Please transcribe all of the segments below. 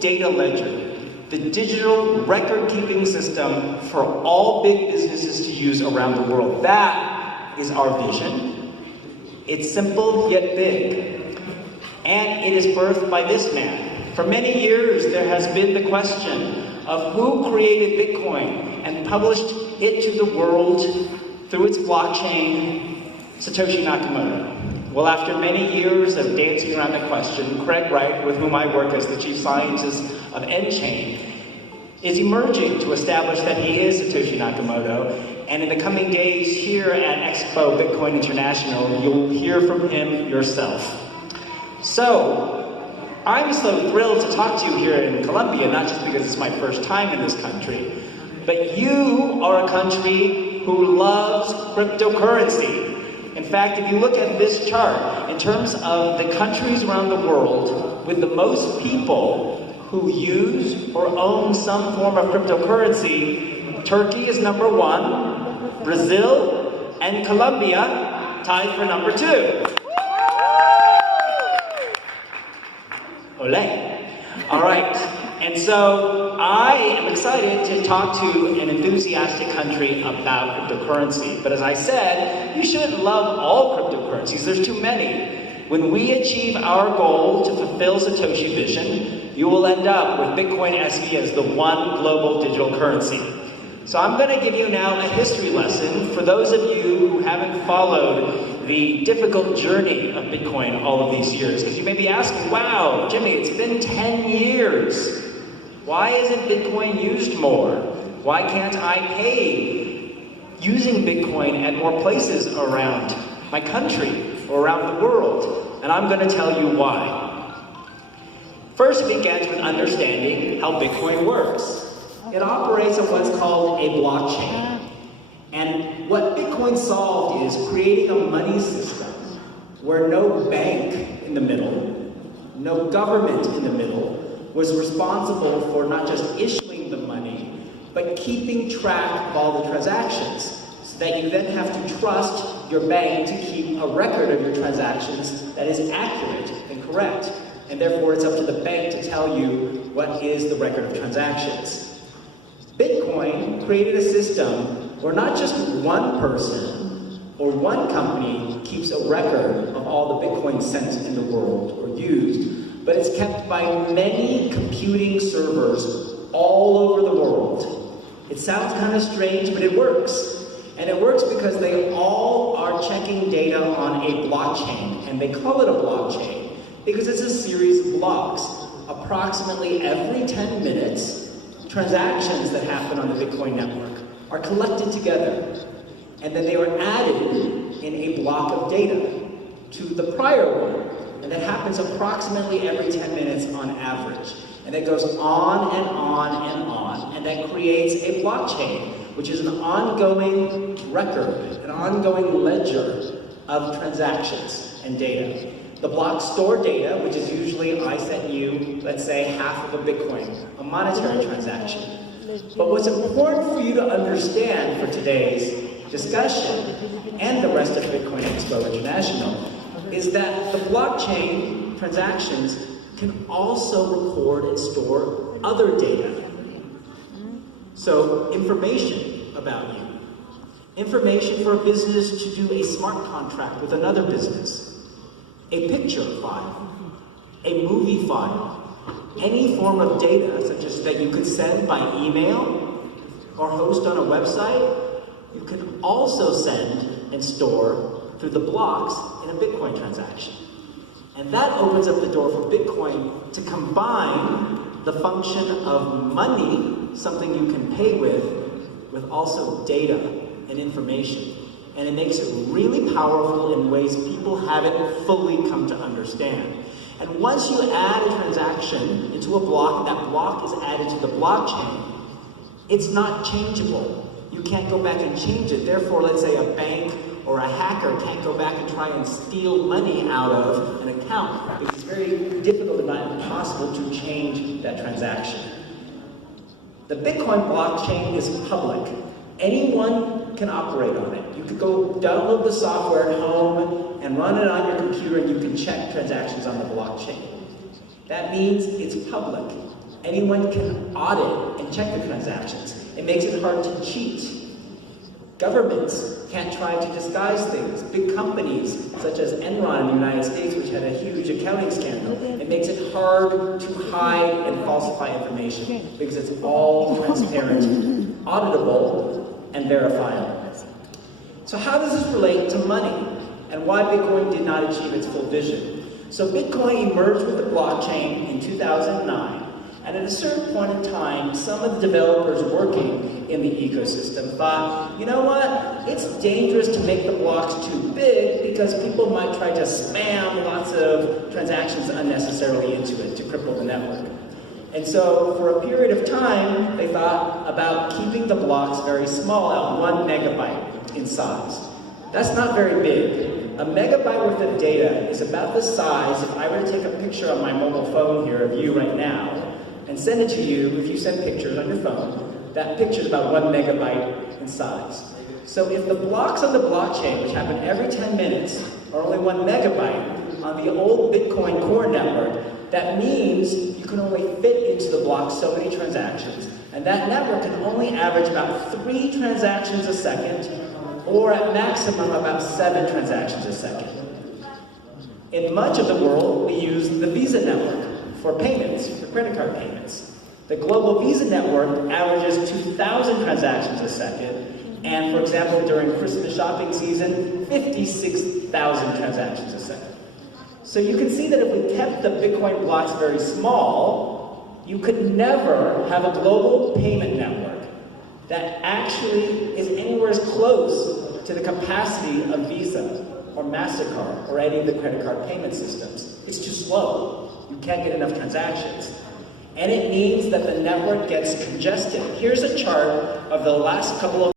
data ledger, the digital record-keeping system for all big businesses to use around the world. That is our vision. It's simple yet big, and it is birthed by this man. For many years, there has been the question of who created Bitcoin and published it to the world through its blockchain, Satoshi Nakamoto. Well, after many years of dancing around the question, Craig Wright, with whom I work as the chief scientist of nChain, is emerging to establish that he is Satoshi Nakamoto. And in the coming days here at Expo Bitcoin International, you'll hear from him yourself. So, I'm so thrilled to talk to you here in Colombia, not just because it's my first time in this country, but you are a country who loves cryptocurrency. In fact, if you look at this chart, in terms of the countries around the world with the most people who use or own some form of cryptocurrency, Turkey is number 1, Brazil and Colombia tied for number 2. Olé. All right, and so I am excited to talk to an enthusiastic country about cryptocurrency. But as I said, you shouldn't love all cryptocurrencies. There's too many. When we achieve our goal to fulfill Satoshi vision, you will end up with BitcoinSV as the one global digital currency. So I'm going to give you now a history lesson for those of you who haven't followed the difficult journey of Bitcoin all of these years. Because you may be asking, wow, Jimmy, it's been 10 years. Why isn't Bitcoin used more? Why can't I pay using Bitcoin at more places around my country or around the world? And I'm going to tell you why. First, it begins with understanding how Bitcoin works. It operates on what's called a blockchain. And what Bitcoin solved is creating a money system where no bank in the middle, no government in the middle, was responsible for not just issuing the money, but keeping track of all the transactions, so that you then have to trust your bank to keep a record of your transactions that is accurate and correct. And therefore, it's up to the bank to tell you what is the record of transactions. Bitcoin created a system where not just one person or one company keeps a record of all the Bitcoin sent in the world or used, but it's kept by many computing servers all over the world. It sounds kind of strange, but it works. And it works because they all are checking data on a blockchain, and they call it a blockchain because it's a series of blocks. Approximately every 10 minutes, transactions that happen on the Bitcoin network are collected together, and then they are added in a block of data to the prior one, and that happens approximately every 10 minutes on average. And it goes on and on and on, and that creates a blockchain, which is an ongoing record, an ongoing ledger of transactions and data. The blocks store data, which is usually I sent you, let's say, half of a Bitcoin, a monetary transaction. But what's important for you to understand for today's discussion and the rest of Bitcoin Expo International is that the blockchain transactions can also record and store other data. So, information about you. Information for a business to do a smart contract with another business. A picture file, a movie file, any form of data such as that you could send by email or host on a website, you can also send and store through the blocks in a Bitcoin transaction. And that opens up the door for Bitcoin to combine the function of money, something you can pay with also data and information. And it makes it really powerful in ways people haven't fully come to understand. And once you add a transaction into a block, and that block is added to the blockchain, it's not changeable. You can't go back and change it. Therefore, let's say a bank or a hacker can't go back and try and steal money out of an account, because it's very difficult, if not impossible, to change that transaction. The Bitcoin blockchain is public. Anyone can operate on it. You could go download the software at home and run it on your computer, and you can check transactions on the blockchain. That means it's public. Anyone can audit and check the transactions. It makes it hard to cheat. Governments can't try to disguise things. Big companies, such as Enron in the United States, which had a huge accounting scandal, it makes it hard to hide and falsify information because it's all transparent, auditable, and verifiable. So how does this relate to money and why Bitcoin did not achieve its full vision? So Bitcoin emerged with the blockchain in 2009. And at a certain point in time, some of the developers working in the ecosystem thought, you know what, it's dangerous to make the blocks too big because people might try to spam lots of transactions unnecessarily into it to cripple the network. And so for a period of time, they thought about keeping the blocks very small at 1 megabyte in size. That's not very big. A megabyte worth of data is about the size, if I were to take a picture on my mobile phone here of you right now, and send it to you, if you send pictures on your phone, that picture is about 1 megabyte in size. So if the blocks on the blockchain, which happen every 10 minutes, are only 1 megabyte on the old Bitcoin core network, that means you can only fit into the block so many transactions. And that network can only average about 3 transactions a second, or at maximum about 7 transactions a second. In much of the world, we use the Visa network for payments, for credit card payments. The global Visa network averages 2,000 transactions a second, and for example, during Christmas shopping season, 56,000 transactions a second. So you can see that if we kept the Bitcoin blocks very small, you could never have a global payment network that actually is anywhere as close to the capacity of Visa or MasterCard or any of the credit card payment systems. It's too slow. You can't get enough transactions. And it means that the network gets congested. Here's a chart of the last couple of...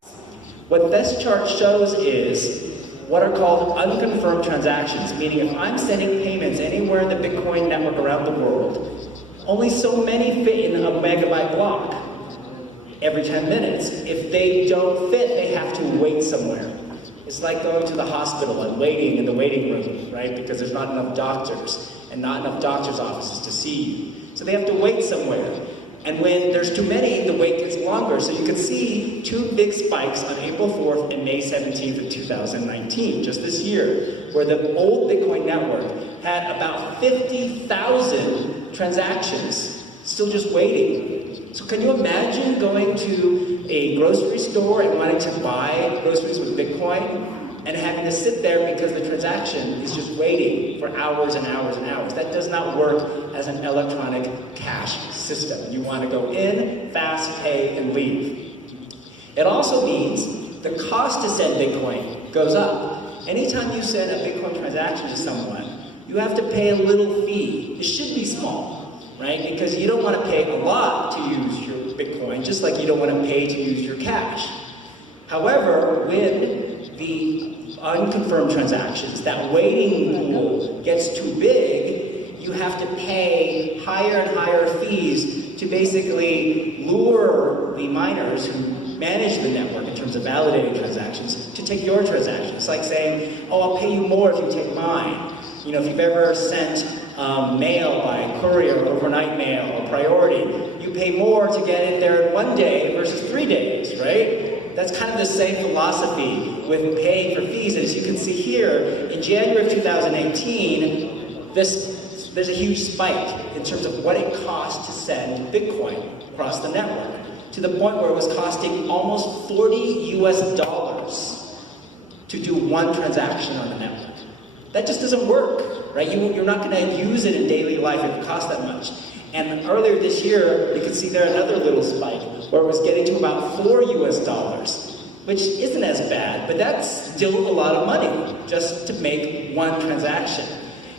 What this chart shows is what are called unconfirmed transactions, meaning if I'm sending payments anywhere in the Bitcoin network around the world, only so many fit in a megabyte block every 10 minutes. If they don't fit, they have to wait somewhere. It's like going to the hospital and waiting in the waiting room, right? Because there's not enough doctors and not enough doctors' offices to see you. So they have to wait somewhere. And when there's too many, the wait gets longer. So you can see 2 big spikes on April 4th and May 17th of 2019, just this year, where the old Bitcoin network had about 50,000 transactions still just waiting. So can you imagine going to a grocery store and wanting to buy groceries with Bitcoin and having to sit there because the transaction is just waiting for hours and hours and hours? That does not work as an electronic cash system. You want to go in, fast, pay, and leave. It also means the cost to send Bitcoin goes up. Anytime you send a Bitcoin transaction to someone, you have to pay a little fee. It should be small, right? Because you don't want to pay a lot to use your Bitcoin, just like you don't want to pay to use your cash. However, when the unconfirmed transactions, that waiting pool gets too big, you have to pay higher and higher fees to basically lure the miners who manage the network in terms of validating transactions to take your transaction. It's like saying, oh, I'll pay you more if you take mine. You know, if you've ever sent mail by courier, overnight mail, or priority, you pay more to get it there in 1 day versus 3 days, right? That's kind of the same philosophy with paying for fees. And as you can see here, in January of 2018, there's a huge spike in terms of what it costs to send Bitcoin across the network, to the point where it was costing almost $40 US to do 1 transaction on the network. That just doesn't work, right? You're not going to use it in daily life if it costs that much. And earlier this year, you can see there another little spike where it was getting to about $4 US, which isn't as bad, but that's still a lot of money just to make 1 transaction.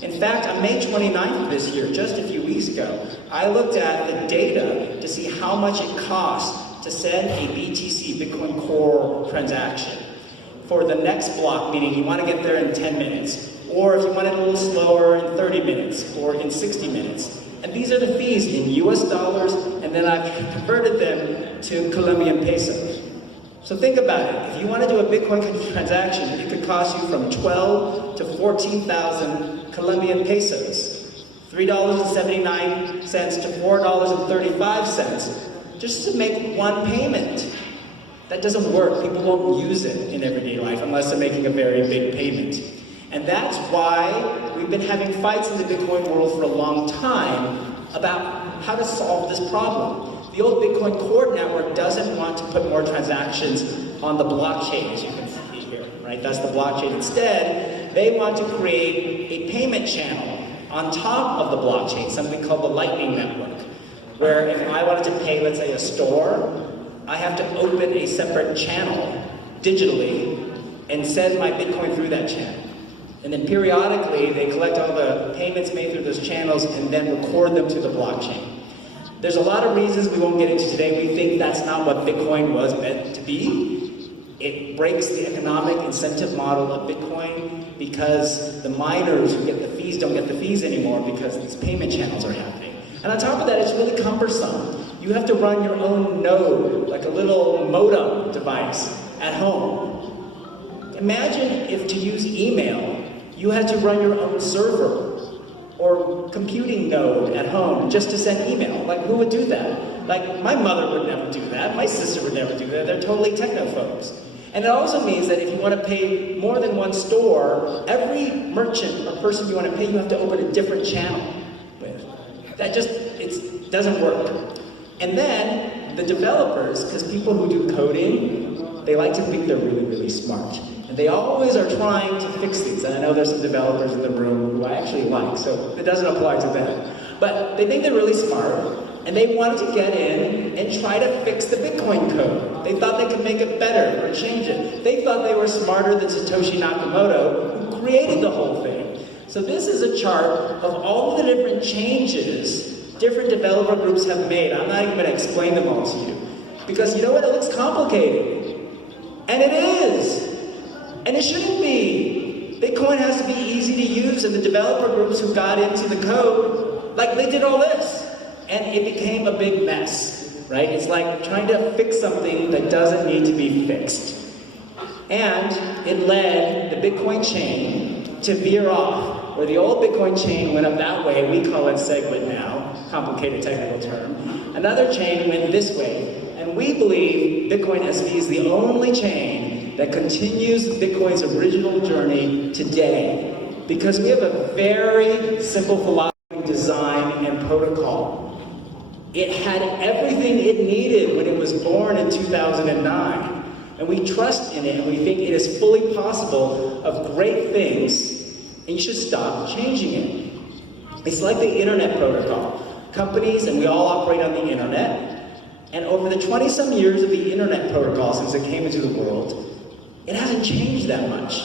In fact, on May 29th of this year, just a few weeks ago, I looked at the data to see how much it costs to send a BTC, Bitcoin Core transaction for the next block, meaning you want to get there in 10 minutes, or if you want it a little slower, in 30 minutes, or in 60 minutes. And these are the fees in US dollars, and then I've converted them to Colombian pesos. So think about it. If you want to do a Bitcoin transaction, it could cost you from 12 to 14,000 Colombian pesos $3.79 to $4.35, just to make one payment. That doesn't work. People won't use it in everyday life unless they're making a very big payment. And that's why we've been having fights in the Bitcoin world for a long time about how to solve this problem. The old Bitcoin Core network doesn't want to put more transactions on the blockchain, as you can see here, right? That's the blockchain. Instead, they want to create a payment channel on top of the blockchain, something called the Lightning Network, where if I wanted to pay, let's say, a store, I have to open a separate channel digitally and send my Bitcoin through that channel. And then periodically, they collect all the payments made through those channels and then record them to the blockchain. There's a lot of reasons we won't get into today. We think that's not what Bitcoin was meant to be. It breaks the economic incentive model of Bitcoin because the miners who get the fees don't get the fees anymore because these payment channels are happening. And on top of that, it's really cumbersome. You have to run your own node, like a little modem device at home. Imagine if to use email, you had to run your own server or computing node at home just to send email. Like, who would do that? Like, my mother would never do that. My sister would never do that. They're totally technophobes. And it also means that if you want to pay more than one store, every merchant or person you want to pay, you have to open a different channel with. That just, it doesn't work. And then the developers, because people who do coding, they like to think they're really, really smart. And they always are trying to fix things. And I know there's some developers in the room who I actually like, so it doesn't apply to them. But they think they're really smart, and they wanted to get in and try to fix the Bitcoin code. They thought they could make it better or change it. They thought they were smarter than Satoshi Nakamoto, who created the whole thing. So this is a chart of all the different changes different developer groups have made. I'm not even going to explain them all to you. Because you know what? It looks complicated. And it is. And it shouldn't be. Bitcoin has to be easy to use, and the developer groups who got into the code, like, they did all this. And it became a big mess, right? It's like trying to fix something that doesn't need to be fixed. And it led the Bitcoin chain to veer off. Where the old Bitcoin chain went up that way, we call it SegWit now, complicated technical term. Another chain went this way, and we believe BitcoinSV is the only chain that continues Bitcoin's original journey today, because we have a very simple philosophy, design, and protocol. It had everything it needed when it was born in 2009, and we trust in it, and we think it is fully possible of great things. And you should stop changing it. It's like the internet protocol. Companies, and we all operate on the internet, and over the 20-some years of the internet protocol since it came into the world, it hasn't changed that much.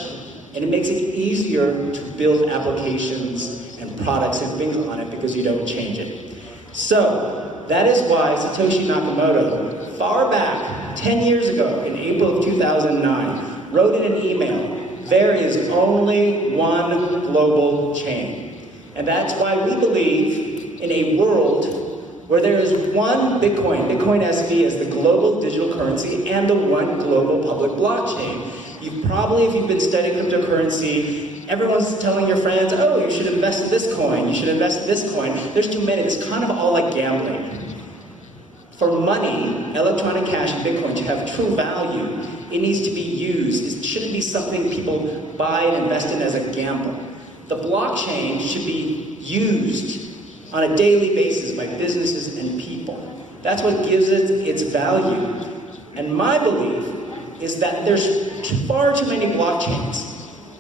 And it makes it easier to build applications and products and things on it because you don't change it. So, that is why Satoshi Nakamoto, far back, 10 years ago, in April of 2009, wrote in an email, there is only one global chain. And that's why we believe in a world where there is one Bitcoin, BitcoinSV as the global digital currency and the one global public blockchain. You've probably, if you've been studying cryptocurrency, everyone's telling your friends, oh, you should invest in this coin, you should invest in this coin. There's too many, it's kind of all like gambling. For money, electronic cash and Bitcoin to have true value, it needs to be used. It shouldn't be something people buy and invest in as a gamble. The blockchain should be used on a daily basis by businesses and people. That's what gives it its value. And my belief is that there's far too many blockchains.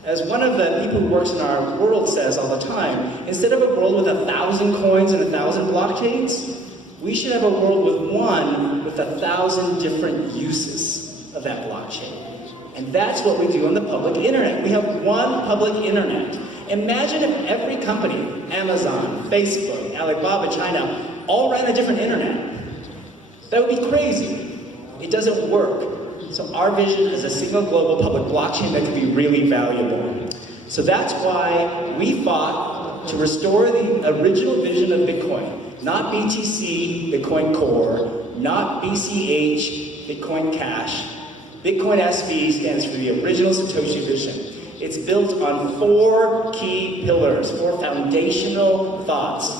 As one of the people who works in our world says all the time, instead of a world with 1,000 coins and 1,000 blockchains, we should have a world with one with 1,000 different uses of that blockchain. And that's what we do on the public internet. We have one public internet. Imagine if every company, Amazon, Facebook, Alibaba, China, all ran a different internet. That would be crazy. It doesn't work. So our vision is a single global public blockchain that can be really valuable. So that's why we fought to restore the original vision of Bitcoin. Not BTC, Bitcoin Core, not BCH, Bitcoin Cash. BitcoinSV stands for the original Satoshi vision. It's built on 4 key pillars, 4 foundational thoughts.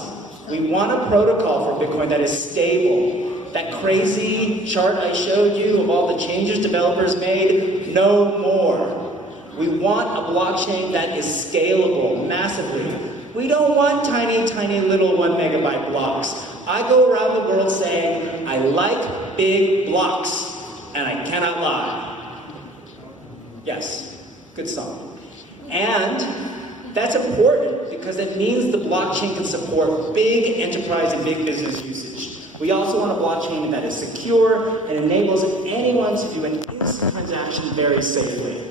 We want a protocol for Bitcoin that is stable. That crazy chart I showed you of all the changes developers made, no more. We want a blockchain that is scalable massively. We don't want tiny, tiny little 1 megabyte blocks. I go around the world saying, I like big blocks, and I cannot lie. Yes, good song. And that's important because it means the blockchain can support big enterprise and big business usage. We also want a blockchain that is secure and enables anyone to do an instant transaction very safely.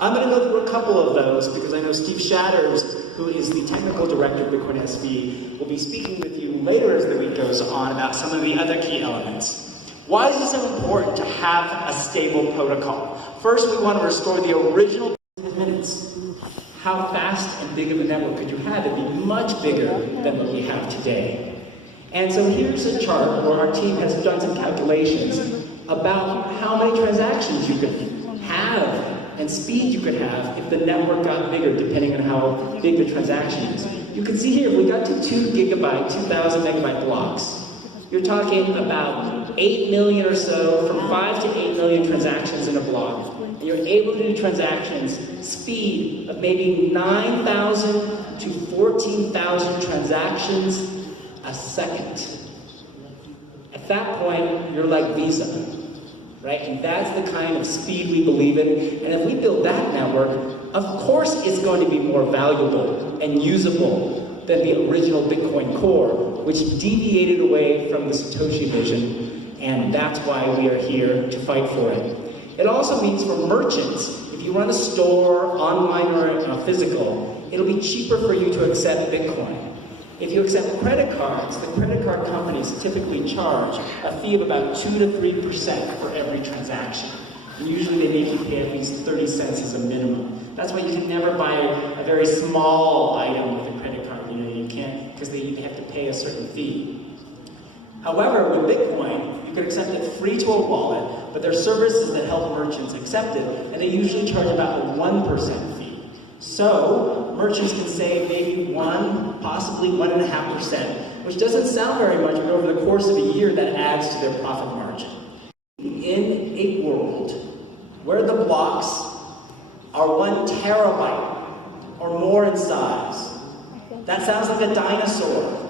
I'm going to go through a couple of those because I know Steve Shatters, who is the technical director of BitcoinSV, will be speaking with you later as the week goes on about some of the other key elements. Why is it so important to have a stable protocol? First, we want to restore the original minutes. How fast and big of a network could you have? It'd be much bigger than what we have today. And so here's a chart where our team has done some calculations about how many transactions you could have and speed you could have if the network got bigger, depending on how big the transaction is. You can see here, if we got to 2 gigabyte, 2,000 megabyte blocks, you're talking about 8 million or so, from 5 to 8 million transactions in a block. And you're able to do transactions, speed of maybe 9,000 to 14,000 transactions a second. At that point, you're like Visa, right? And that's the kind of speed we believe in. And if we build that network, of course it's going to be more valuable and usable than the original Bitcoin core, which deviated away from the Satoshi vision. And that's why we are here to fight for it. It also means for merchants, if you run a store, online or physical, it'll be cheaper for you to accept Bitcoin. If you accept credit cards, the credit card companies typically charge a fee of about 2 to 3% for every transaction. And usually they make you pay at least 30 cents as a minimum. That's why you can never buy a very small item with a credit card. You can't, because they have to pay a certain fee. However, with Bitcoin, you can accept it free to a wallet, but there are services that help merchants accept it, and they usually charge about a 1% fee. So, merchants can save maybe 1, possibly 1.5%, which doesn't sound very much, but over the course of a year, that adds to their profit margin. In a world where the blocks are 1 terabyte or more in size, that sounds like a dinosaur,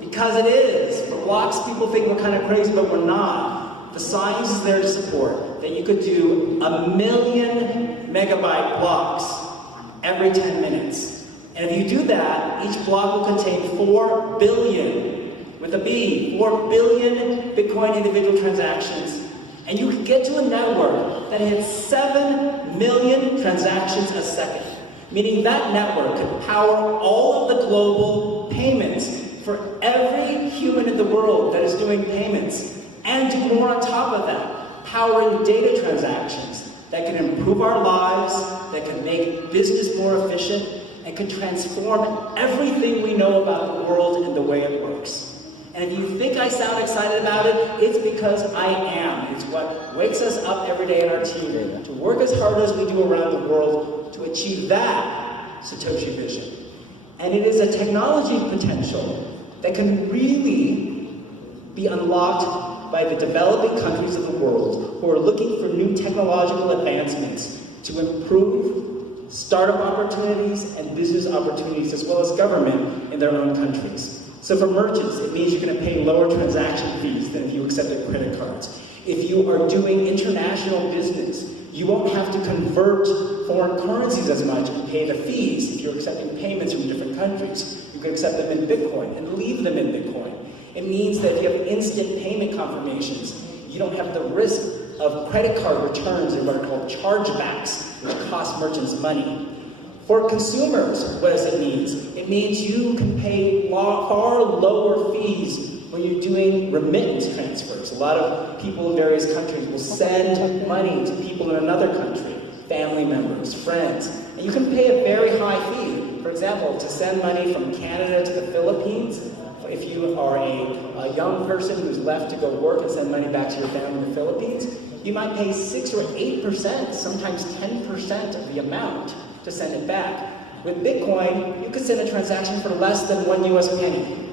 because it is. For blocks, people think we're kind of crazy, but we're not. The science is there to support that you could do 1 million megabyte blocks every 10 minutes. And if you do that, each block will contain 4 billion, with a B, 4 billion Bitcoin individual transactions. And you can get to a network that hits 7 million transactions a second, meaning that network could power all of the global payments for every human in the world that is doing payments, and do more on top of that, powering data transactions that can improve our lives, that can make business more efficient, and can transform everything we know about the world and the way it works. And if you think I sound excited about it, it's because I am. It's what wakes us up every day in our team to work as hard as we do around the world to achieve that Satoshi vision. And it is a technology potential that can really be unlocked by the developing countries of the world who are looking for new technological advancements to improve startup opportunities and business opportunities, as well as government in their own countries. So for merchants, it means you're going to pay lower transaction fees than if you accepted credit cards. If you are doing international business, you won't have to convert foreign currencies as much and pay the fees if you're accepting payments from different countries. You can accept them in Bitcoin and leave them in Bitcoin. It means that if you have instant payment confirmations, you don't have the risk of credit card returns and what are called chargebacks, which cost merchants money. For consumers, what does it mean? It means you can pay far lower fees when you're doing remittance transfers. A lot of people in various countries will send money to people in another country, family members, friends, and you can pay a very high fee. For example, to send money from Canada to the Philippines, if you are a young person who's left to go work and send money back to your family in the Philippines, you might pay 6 or 8%, sometimes 10% of the amount. to send it back. With Bitcoin, you could send a transaction for less than 1 US penny.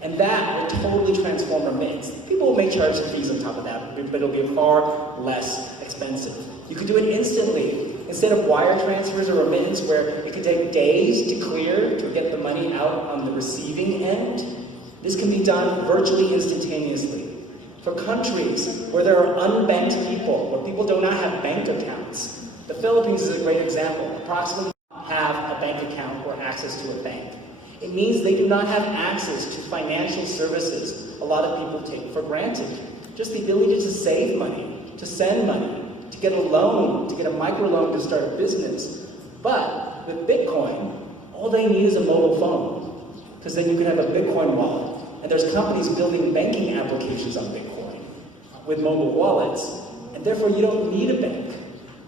And that will totally transform remittance. People may charge fees on top of that, but it'll be far less expensive. You could do it instantly. Instead of wire transfers or remittance where it could take days to clear to get the money out on the receiving end, this can be done virtually instantaneously. For countries where there are unbanked people, where people do not have bank accounts, the Philippines is a great example. Approximately have a bank account or access to a bank. It means they do not have access to financial services a lot of people take for granted. Just the ability to save money, to send money, to get a loan, to get a microloan to start a business. But with Bitcoin, all they need is a mobile phone, because then you can have a Bitcoin wallet. And there's companies building banking applications on Bitcoin with mobile wallets, and therefore you don't need a bank.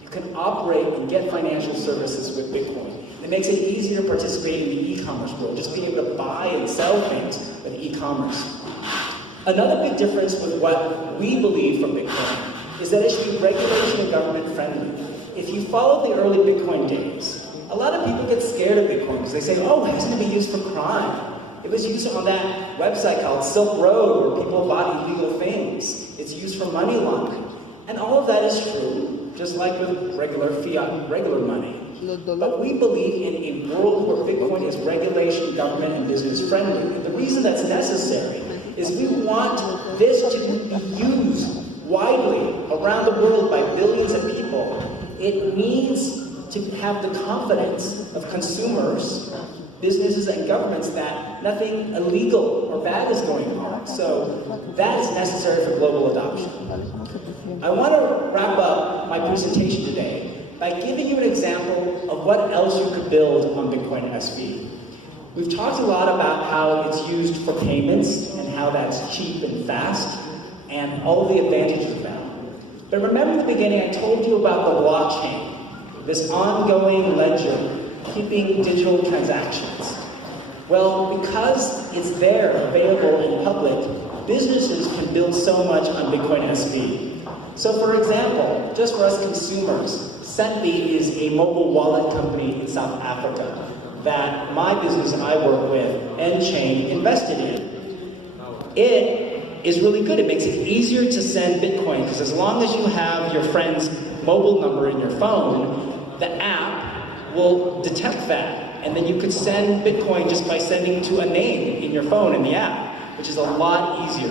You can operate and get financial services with Bitcoin. It makes it easier to participate in the e-commerce world, just being able to buy and sell things with e-commerce. Another big difference with what we believe from Bitcoin is that it should be regulation and government friendly. If you follow the early Bitcoin days, a lot of people get scared of Bitcoin because they say, oh, it hasn't been used for crime. It was used on that website called Silk Road where people bought illegal things. It's used for money laundering. And all of that is true, just like with regular fiat, regular money. But we believe in a world where Bitcoin is regulation, government, and business friendly. And the reason that's necessary is we want this to be used widely around the world by billions of people. It needs to have the confidence of consumers, businesses, and governments that nothing illegal or bad is going on. So that is necessary for global adoption. I want to wrap up my presentation today by giving you an example of what else you could build on BitcoinSV. We've talked a lot about how it's used for payments and how that's cheap and fast and all the advantages of that. But remember at the beginning I told you about the blockchain, this ongoing ledger keeping digital transactions. Well, because it's there available in public, businesses can build so much on BitcoinSV. So for example, just for us consumers, Sendly is a mobile wallet company in South Africa that my business I work with, nChain, invested in. It is really good. It makes it easier to send Bitcoin because as long as you have your friend's mobile number in your phone, the app will detect that. And then you could send Bitcoin just by sending to a name in your phone in the app, which is a lot easier.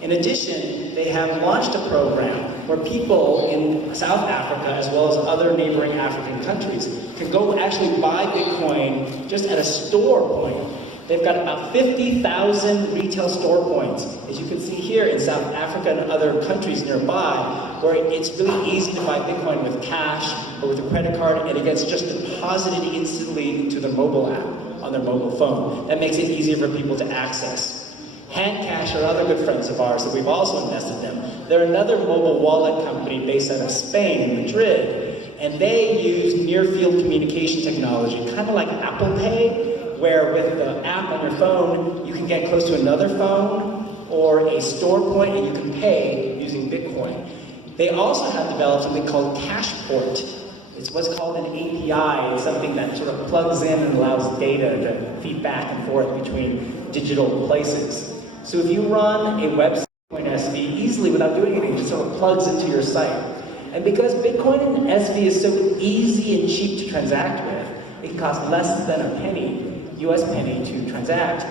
In addition, they have launched a program where people in South Africa, as well as other neighboring African countries, can go actually buy Bitcoin just at a store point. They've got about 50,000 retail store points, as you can see here in South Africa and other countries nearby, where it's really easy to buy Bitcoin with cash or with a credit card, and it gets just deposited instantly to their mobile app on their mobile phone. That makes it easier for people to access. Handcash are other good friends of ours that we've also invested in them. They're another mobile wallet company based out of Spain, in Madrid, and they use near-field communication technology, kind of like Apple Pay, where with the app on your phone, you can get close to another phone or a store point and you can pay using Bitcoin. They also have developed something called Cashport. It's what's called an API. It's something that sort of plugs in and allows data to feed back and forth between digital places. So if you run a website, BitcoinSV, easily without doing anything, it just sort of plugs into your site. And because BitcoinSV is so easy and cheap to transact with, it costs less than a penny, US penny, to transact,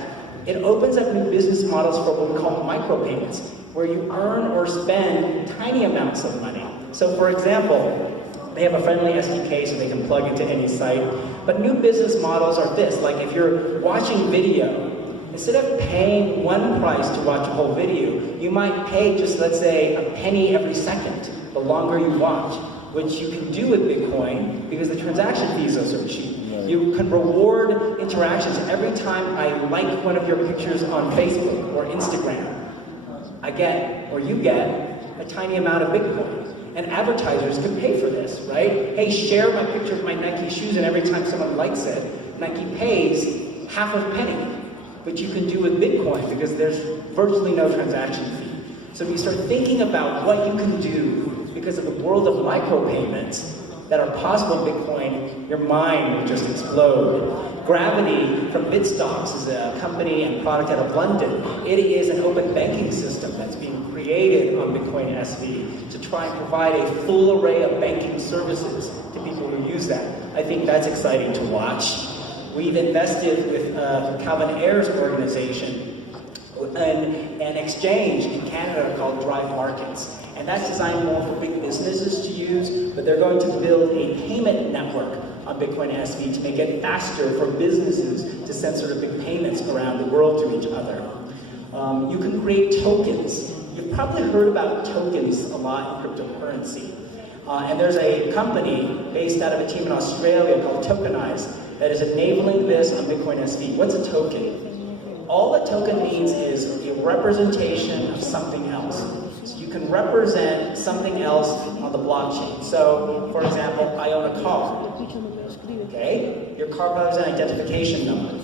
it opens up new business models for what we call micropayments, where you earn or spend tiny amounts of money. So for example, they have a friendly SDK so they can plug into any site. But new business models are this, like if you're watching video, instead of paying one price to watch a whole video, you might pay just, let's say, a penny every second, the longer you watch, which you can do with Bitcoin because the transaction fees are so cheap. You can reward interactions every time I like one of your pictures on Facebook or Instagram. I get, or you get, a tiny amount of Bitcoin. And advertisers can pay for this, right? Hey, share my picture of my Nike shoes, and every time someone likes it, Nike pays half a penny. But you can do with Bitcoin because there's virtually no transaction fee. So if you start thinking about what you can do because of the world of micropayments that are possible in Bitcoin, Bitcoin, your mind will just explode. Gravity from Bitstocks is a company and product out of London. It is an open banking system that's being created on BitcoinSV to try and provide a full array of banking services to people who use that. I think that's exciting to watch. We've invested with Calvin Ayers' organization an exchange in Canada called Drive Markets. And that's designed more for big businesses to use, but they're going to build a payment network on BitcoinSV to make it faster for businesses to send sort of big payments around the world to each other. You can create tokens. You've probably heard about tokens a lot in cryptocurrency. And there's a company based out of a team in Australia called Tokenize that is enabling this on BitcoinSV. What's a token? All a token means is a representation of something else. So you can represent something else on the blockchain. So, for example, I own a car. Okay? Your car has an identification number.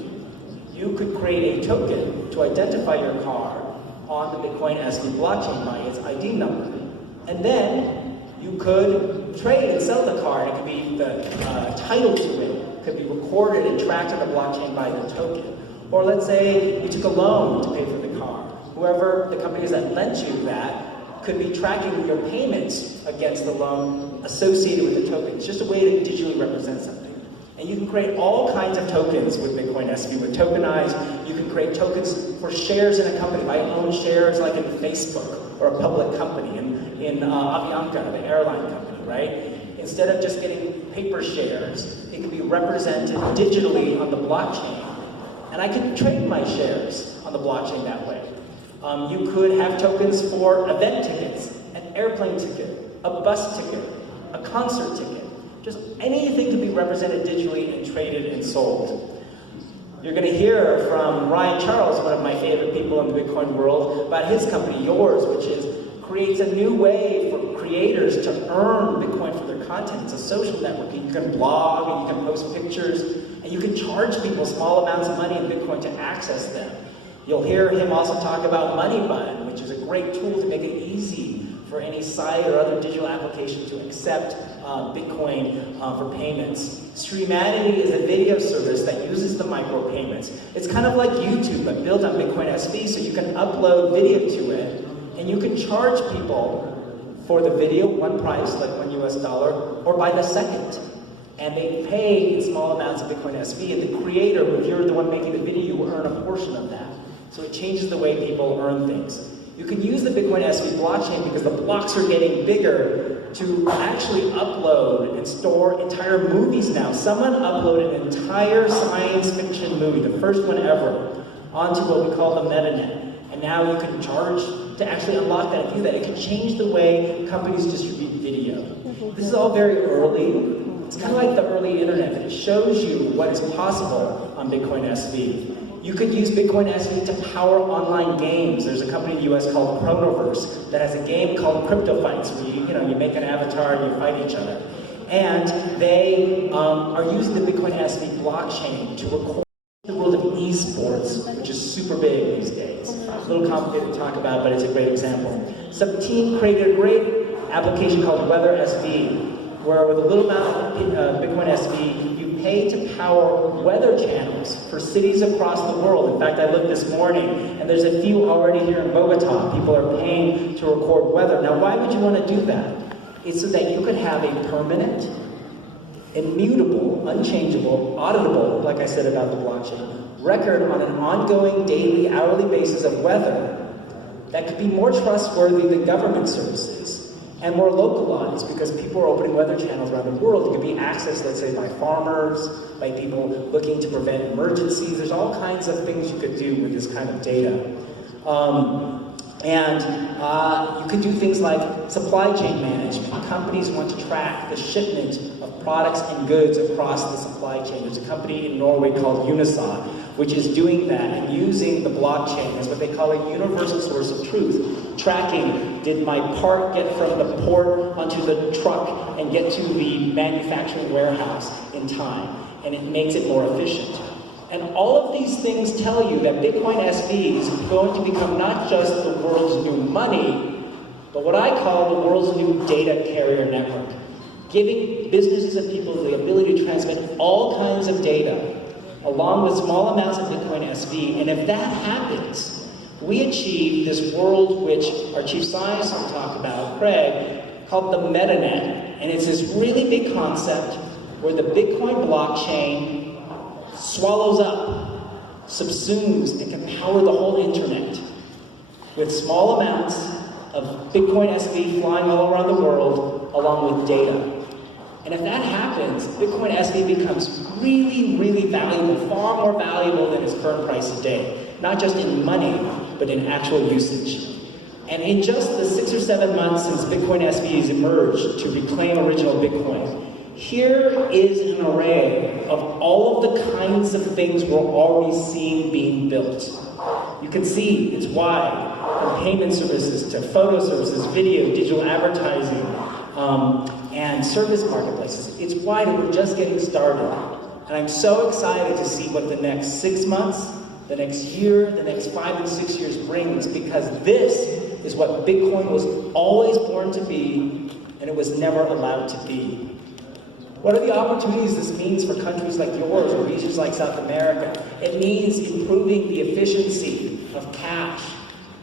You could create a token to identify your car on the BitcoinSV blockchain by its ID number. And then you could trade and sell the car. It could be the title to it could be recorded and tracked on the blockchain by the token. Or let's say you took a loan to pay for the car. Whoever the companies that lent you that could be tracking your payments against the loan associated with the token. It's just a way to digitally represent something. And you can create all kinds of tokens with BitcoinSV. With Tokenize, you can create tokens for shares in a company. If I own shares like in Facebook or a public company, in Avianca, the airline company, right? Instead of just getting paper shares, it can be represented digitally on the blockchain. And I could trade my shares on the blockchain that way. You could have tokens for event tickets, an airplane ticket, a bus ticket, a concert ticket. Just anything could be represented digitally and traded and sold. You're going to hear from Ryan Charles, one of my favorite people in the Bitcoin world, about his company, Yours, which creates a new way for creators to earn Bitcoin for their content. It's a social network. You can blog, and you can post pictures, and you can charge people small amounts of money in Bitcoin to access them. You'll hear him also talk about MoneyButton, which is a great tool to make it easy for any site or other digital application to accept Bitcoin for payments. Streamanity is a video service that uses the micropayments. It's kind of like YouTube, but built on BitcoinSV, so you can upload video to it, and you can charge people for the video, one price, like $1 or by the second. And they pay in small amounts of BitcoinSV, and the creator, if you're the one making the video, you will earn a portion of that. So it changes the way people earn things. You can use the BitcoinSV blockchain because the blocks are getting bigger to actually upload and store entire movies now. Someone uploaded an entire science fiction movie, the first one ever, onto what we call the metanet. And now you can charge to actually unlock that and do that. It can change the way companies distribute video. This is all very early. It's kind of like the early internet, but it shows you what is possible on BitcoinSV. You could use BitcoinSV to power online games. There's a company in the US called Promover that has a game called Crypto Fights, where you make an avatar and you fight each other. And they are using the BitcoinSV blockchain to record the world of esports, which is super big these days. It's a little complicated to talk about, but it's a great example. Some team created a great application called WeatherSV, where with a little amount of BitcoinSV, you pay to power weather channels for cities across the world. In fact, I looked this morning, and there's a few already here in Bogotá. People are paying to record weather. Now, why would you want to do that? It's so that you could have a permanent, immutable, unchangeable, auditable, like I said about the blockchain, record on an ongoing, daily, hourly basis of weather that could be more trustworthy than government services and more localized, because people are opening weather channels around the world. It could be accessed, let's say, by farmers, by people looking to prevent emergencies. There's all kinds of things you could do with this kind of data. You could do things like supply chain management. Companies want to track the shipment of products and goods across the supply chain. There's a company in Norway called Unisa, which is doing that and using the blockchain as what they call a universal source of truth. Tracking, did my part get from the port onto the truck and get to the manufacturing warehouse in time? And it makes it more efficient. And all of these things tell you that BitcoinSV is going to become not just the world's new money, but what I call the world's new data carrier network. giving businesses and people the ability to transmit all kinds of data, along with small amounts of BitcoinSV. And if that happens, we achieve this world which our chief scientist will talk about, Craig, called the metanet. And it's this really big concept where the Bitcoin blockchain swallows up, subsumes, and can power the whole internet with small amounts of BitcoinSV flying all around the world, along with data. And if that happens, BitcoinSV becomes really, really valuable, far more valuable than its current price today. Not just in money, but in actual usage. And in just the 6 or 7 months since BitcoinSV has emerged to reclaim original Bitcoin, here is an array of all of the kinds of things we're already seeing being built. You can see it's wide, from payment services to photo services, video, digital advertising, and service marketplaces. It's wide, and we're just getting started. And I'm so excited to see what the next 6 months, the next year, the next 5 and 6 years brings, because this is what Bitcoin was always born to be, and it was never allowed to be. What are the opportunities this means for countries like yours or regions like South America? It means improving the efficiency of cash.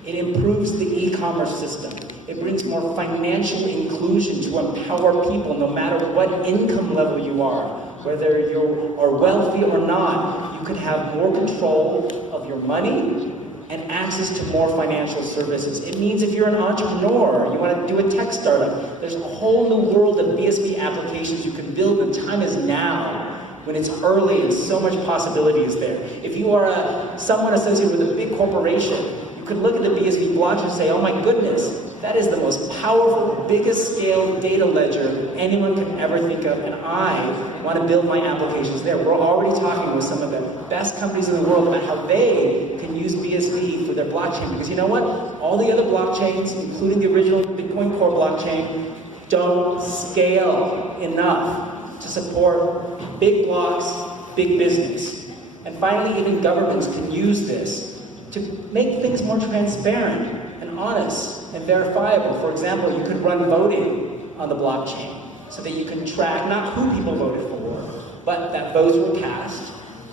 It improves the e-commerce system. It brings more financial inclusion to empower people no matter what income level you are. Whether you are wealthy or not, you can have more control of your money and access to more financial services. It means if you're an entrepreneur, you want to do a tech startup, there's a whole new world of BSV applications you can build. The time is now, when it's early and so much possibility is there. If you are someone associated with a big corporation, you could look at the BSV blockchain and say, oh my goodness, that is the most powerful, biggest scale data ledger anyone could ever think of, and I want to build my applications there. We're already talking with some of the best companies in the world about how they can use BSV for their blockchain, because you know what? All the other blockchains, including the original Bitcoin Core blockchain, don't scale enough to support big blocks, big business. And finally, even governments can use this to make things more transparent and honest and verifiable. For example, you could run voting on the blockchain so that you can track not who people voted for, but that votes were cast,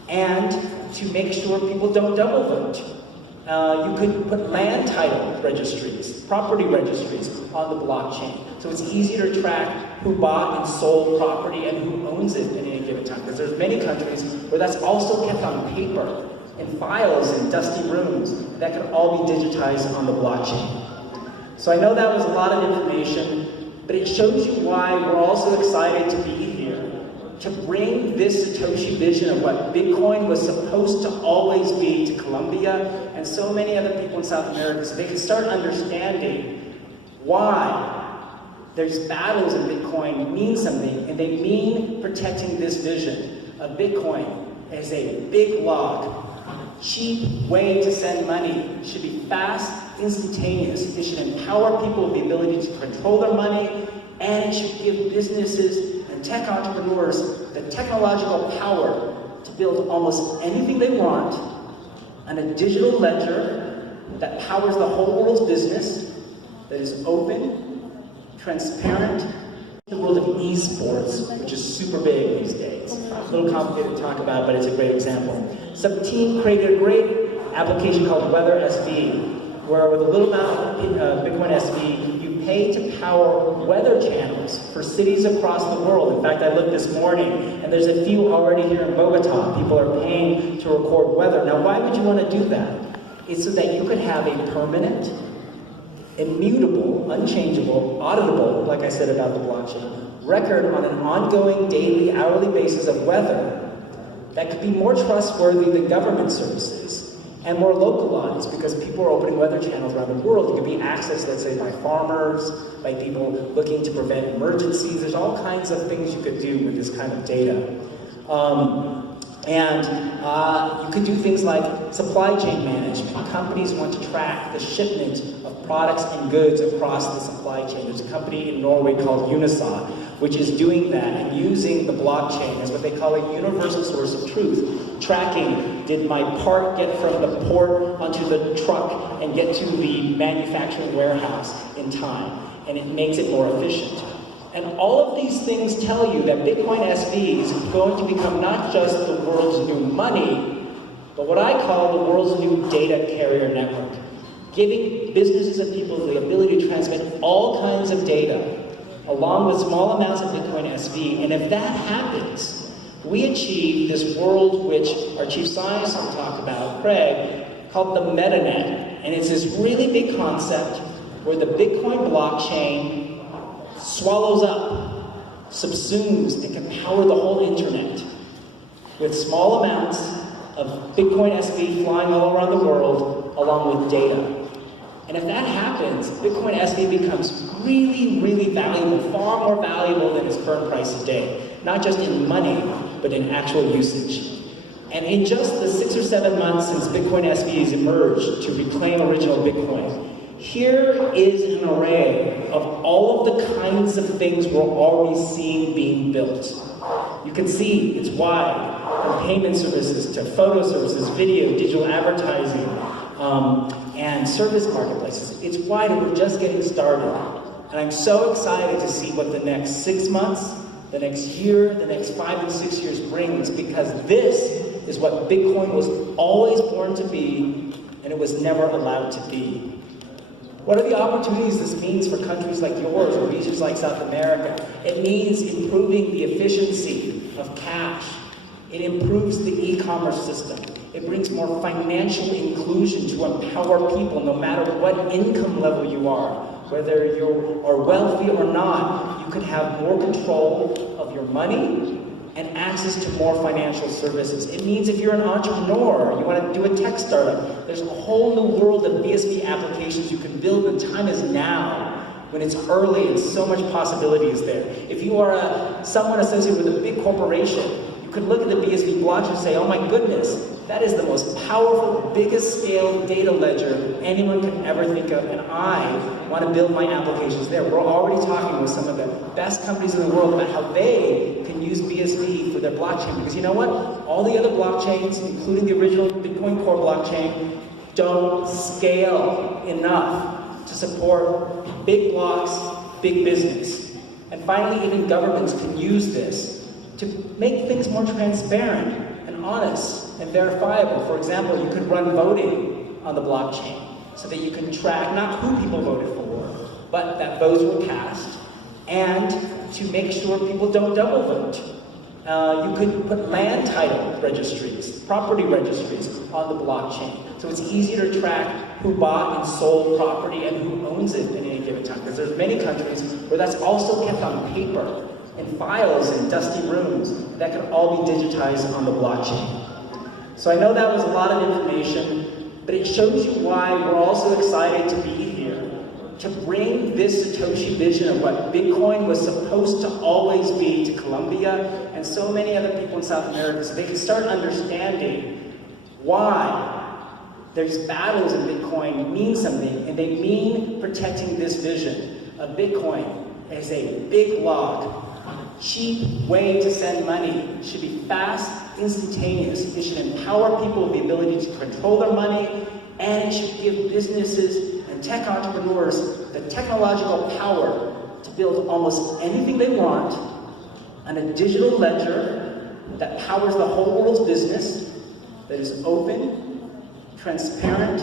and to make sure people don't double vote. You could put land title registries, property registries on the blockchain, so it's easier to track who bought and sold property and who owns it at any given time, because there's many countries where that's also kept on paper, in files in dusty rooms, that can all be digitized on the blockchain. So I know that was a lot of information, but it shows you why we're also excited to be here, to bring this Satoshi vision of what Bitcoin was supposed to always be to Colombia and so many other people in South America, so they can start understanding why these battles in Bitcoin mean something, and they mean protecting this vision of Bitcoin as a big block, cheap way to send money. It should be fast, instantaneous. It should empower people with the ability to control their money, and it should give businesses and tech entrepreneurs the technological power to build almost anything they want on a digital ledger that powers the whole world's business, that is open, transparent. The world of esports, which is super big these days. A little complicated to talk about, but it's a great example. Some team created a great application called WeatherSV, where with a little amount of BitcoinSV, you pay to power weather channels for cities across the world. In fact, I looked this morning, and there's a few already here in Bogotá. People are paying to record weather. Now, why would you want to do that? It's so that you could have a permanent, immutable, unchangeable, auditable, like I said about the blockchain, record on an ongoing, daily, hourly basis of weather that could be more trustworthy than government services and more localized, because people are opening weather channels around the world. It could be accessed, let's say, by farmers, by people looking to prevent emergencies. There's all kinds of things you could do with this kind of data. You could do things like supply chain management. Companies want to track the shipment of products and goods across the supply chain. There's a company in Norway called Unisa, which is doing that and using the blockchain as what they call a universal source of truth. Tracking, did my part get from the port onto the truck and get to the manufacturing warehouse in time? And it makes it more efficient. And all of these things tell you that BitcoinSV is going to become not just the world's new money, but what I call the world's new data carrier network, giving businesses and people the ability to transmit all kinds of data along with small amounts of BitcoinSV. And if that happens, we achieve this world which our chief scientist will talk about, Craig, called the metanet. And it's this really big concept where the Bitcoin blockchain swallows up, subsumes, and can power the whole internet with small amounts of BitcoinSV flying all around the world along with data. And if that happens, BitcoinSV becomes really, really valuable, far more valuable than its current price today. Not just in money, but in actual usage. And in just the 6 or 7 months since BitcoinSV has emerged to reclaim original Bitcoin, here is an array of all of the kinds of things we're already seeing being built. You can see it's wide, from payment services to photo services, video, digital advertising, and service marketplaces. It's wide and we're just getting started. And I'm so excited to see what the next 6 months, the next year, the next 5 and 6 years brings, because this is what Bitcoin was always born to be, and it was never allowed to be. What are the opportunities this means for countries like yours or regions like South America? It means improving the efficiency of cash. It improves the e-commerce system. It brings more financial inclusion to empower people no matter what income level you are. Whether you are wealthy or not, you can have more control of your money and access to more financial services. It means if you're an entrepreneur, you want to do a tech startup, there's a whole new world of BSV applications you can build. The time is now, when it's early and so much possibility is there. If you are someone associated with a big corporation, you could look at the BSV blockchain and say, oh my goodness, that is the most powerful, biggest scale data ledger anyone can ever think of, and I want to build my applications there. We're already talking with some of the best companies in the world about how they can use BSV for their blockchain, because you know what? All the other blockchains, including the original Bitcoin Core blockchain, don't scale enough to support big blocks, big business. And finally, even governments can use this to make things more transparent and honest and verifiable. For example, you could run voting on the blockchain so that you can track not who people voted for, but that votes were cast, and to make sure people don't double vote. You could put land title registries, property registries on the blockchain, so it's easier to track who bought and sold property and who owns it at any given time, because there's many countries where that's also kept on paper, in files in dusty rooms, that can all be digitized on the blockchain. So I know that was a lot of information, but it shows you why we're also excited to be here, to bring this Satoshi vision of what Bitcoin was supposed to always be to Colombia and so many other people in South America, so they can start understanding why these battles in Bitcoin mean something, and they mean protecting this vision of Bitcoin as a big block, cheap way to send money. It should be fast, instantaneous. It should empower people with the ability to control their money, and it should give businesses and tech entrepreneurs the technological power to build almost anything they want on a digital ledger that powers the whole world's business, that is open, transparent,